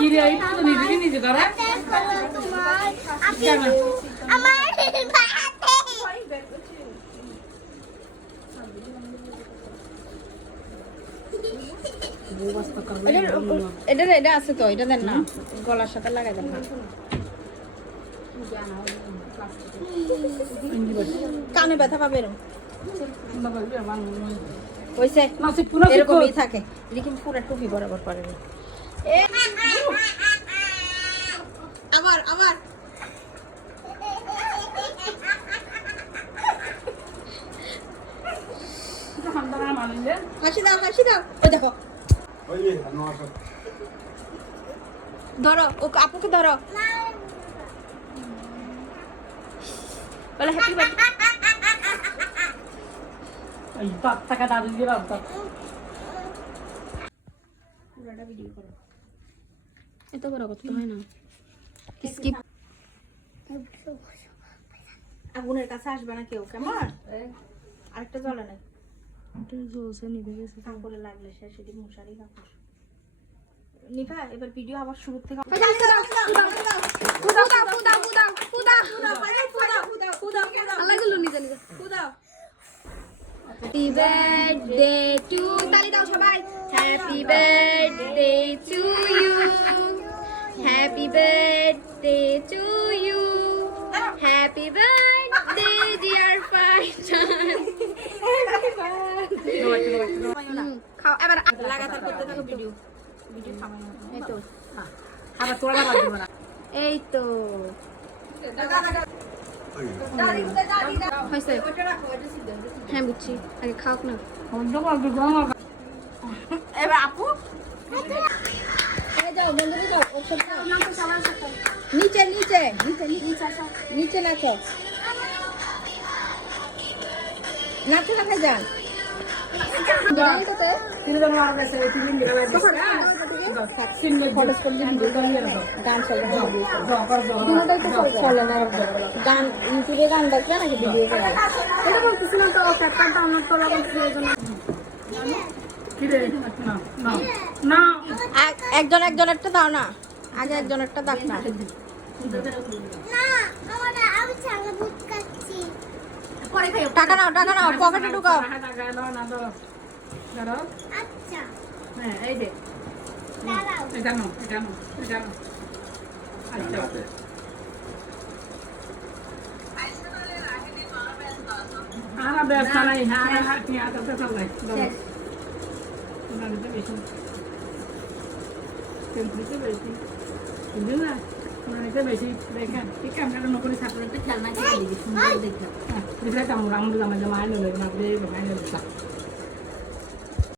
কি রে এই তো নিজে নিজে করে আমার এটা আছে তো, এটা দেন না, গলার সাথে লাগাই দেন না। কানে ব্যথা পাবেন হয়েছে, এরকমই থাকে। এরকম পুরো টুপি বরাবর করে আবার আবার হাসি দাও, হাসি দাও। ওই দেখো, ধরো ও আপুকে ধরো, বলে হ্যাপি বার্থডে। এই বাপ টাকা দাদু দিয়ে বাপ পুরোটা ভিডিও করো, এত বড় কথা হয় না। স্কিপ। আগুনের কাছে আসবে না কেউ, কেমন? আরেকটা জ্বলে নাই, জ্বলছে নিভে গেছে। কাপড়ে লাগলে সে সেটি মশারি কাপড় নিভা। এবার ভিডিও আবার শুরু থেকে। Happy birthday to তালি দাও সবাই। Happy birthday to you. Happy birthday to you. Happy birthday dear Faizan. খাও এবার লাগাতার করতে থাকো ভিডিও। ভিডিও খাওয়ানো। এই তো। আবার তোরা বাদ দিবা না। এই তো। হয়েছে? হ্যাঁ বুঝছি, আগে খাও না। এবার আপু যাও বন্ধুরা যাও, নিচে নিচে নিচে নিচে নাচো, নাচো না যান। গান ইউটিউবে গান দেখবে নাকি ভিডিও করবে? এটা বলতেছিলাম তো, পেপার ডাউনলোড করা একজন একজন একটা দাও না, আগে একজন একটা দাও না। টাকা নাও, টাকা নাও, পকেটে ঢুকাও। আচ্ছা হ্যাঁ এই যে দাঁড়াও এটা নাও, এটা নাও, এটা নাও। আচ্ছা আর ব্যবসা নাই, হ্যাঁ হাতি আদতে চল নাই। নানিতে বেশি টেম্পারেচার বেশি বুঝলি না, নানিতে বেশি দেখেন ঠিক আমরা নকরি ছাত্রদের খেলনা কিনে দিবি সুন্দর দেখে। হ্যাঁ দেখে আমরা জামা জামা আইলো না, আপনি বানাই